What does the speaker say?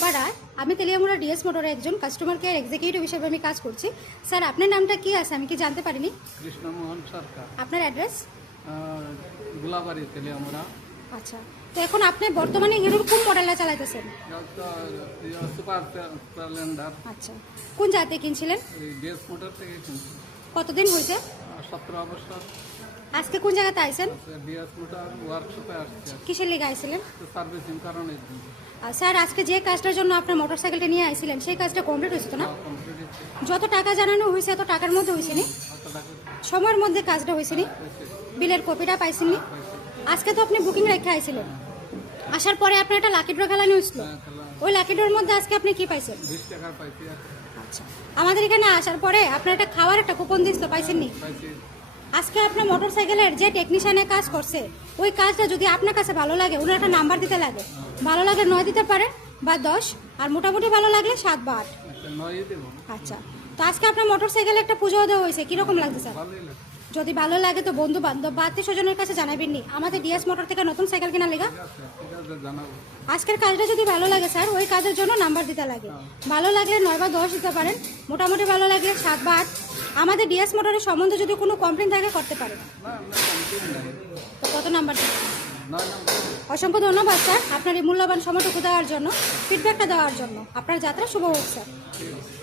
রূপা রায়। আমি তেলিয়ামুড়া ডিএস মোটরের একজন কাস্টমার কেয়ার এক্সিকিউটিভ হিসেবে আমি কাজ করছি। স্যার, আপনার নামটা কি আছে আমি কি জানতে পারিনি? কৃষ্ণমোহন সরকার, আপনার অ্যাড্রেস? গোলাবাড়ি, তেলিয়ামুড়া। আচ্ছা, তো এখন আপনি বর্তমানে হিরোর কোন মডেলটা চালাইতেছেন? Super Splendor. আচ্ছা, কোন জাতে কিনছিলেন? ডিএস মোটর থেকে কিনছি। কতদিন হয়েছে? 17 বছর। আজকে কোন জায়গাতে আইছেন? ডিএস মোটর ওয়ার্কশপে আসছে, কিসের লেগে আইছিলেন? সার্ভিসিং কারণে। আর স্যার, আজকে যে কাজটার জন্য আপনার মোটরসাইকেলটা নিয়ে আইছিলেন সেই কাজটা কমপ্লিট হয়েছে তো না? কমপ্লিট হচ্ছে। যত টাকা জানানো হয়েছে এত টাকার মধ্যে হয়েছে নি? কত টাকা সময়ের মধ্যে কাজটা হয়েছে নি? হয়েছে? বিলের কপিটা পাইছেননি? আজকে তো আপনি বুকিং রেখে আইছিলেন, আসার পরে আপনার একটা লাকি ড্র খেলানো হয়েছিল। ওই লাকি ড্রর মধ্যে আজকে আপনি কি পাইছেন? 20 টাকা পাইছি। আচ্ছা, আমাদের এখানে আসার পরে আপনার একটা খাওয়ার একটা কুপন দিছিল, পাইছেননি? পাইছি। আজকে আপনার মোটরসাইকেলের যে টেকনিশিয়ানে কাজ করছে ওই কাজটা যদি আপনার কাছে ভালো লাগে, ওনার একটা নাম্বার দিতে লাগে। ভালো লাগে 9 দিতে পারে বা 10, আর মোটামুটি ভালো লাগলে 7 বা 8। একটা 9 দেবো। আচ্ছা, তো আজকে আপনার মোটরসাইকেলে একটা পুজো দেওয়া হয়েছে, কিরকম লাগছে স্যার? ভালোই লাগে। যদি ভালো লাগে তো বন্ধু বান্ধব বা আত্মীয় স্বজনের কাছে জানাবেন নি আমাদের ডিএস মোটর থেকে নতুন সাইকেল কেনার লেগা। ঠিক আছে, জানাবো। আজকের কাজটা যদি ভালো লাগে স্যার, ওই কাজের জন্য নাম্বার দিতে লাগে। ভালো লাগলে 9 বা 10 দিতে পারেন, মোটামুটি ভালো লাগলে 7 বা 8। আমাদের ডিএস মোটরের সম্বন্ধে যদি কোনো কমপ্লেন থাকে করতে পারেন। না, আমরা কমপ্লেন নাই। তো কত নাম্বার দিবেন? 9 নম্বর। অসংখ্য ধন্যবাদ স্যার আপনার এই মূল্যবান সময়টুকু দেওয়ার জন্য, ফিডব্যাকটা দেওয়ার জন্য। আপনার যাত্রা শুভ হোক স্যার। ঠিক আছে।